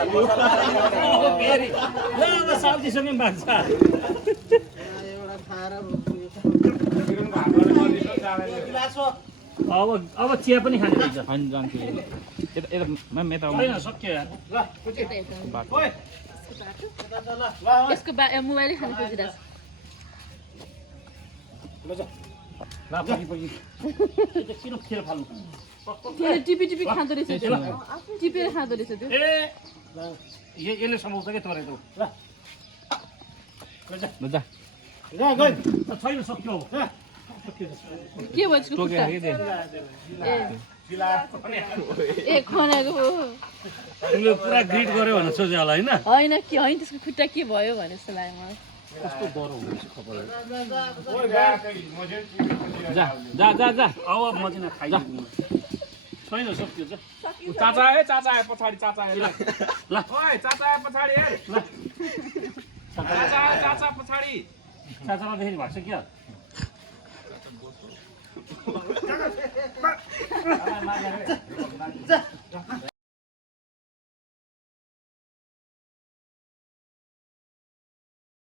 फेरि ल अब सब्जीसँगै माग्छ अब चिया पनि खाने रहेछ होइन जान्छु यता म्याम यता होइन सक्यो यार यसको मोबाइलै खानु खोजिरहेको ल पछि किन खेल फाल्नु त्यो टिपी खाँदो रहेछ त्यो टिपेर खाँदो रहेछ त्यो ए यसले समाउँछ क्या तोरे त ल छैन सक्यो अब के भयो यसको खुट्टा ए खनाको तिमीले पुरा ग्रिट गर्यो भनेर सोच्यो होला होइन होइन त्यसको खुट्टा के भयो भने जस्तो लाग्यो मलाई कस्तो डह्रो हुँदैछ खबर जा अब म चाहिँ खाइदिनु छैन सक्यो चाचा आयो पछाडि चाचा आयो ल ओइ चाचा आयो पछाडि हेर ल चाचा पछाडि चाचामा देखेर भएको छ क्या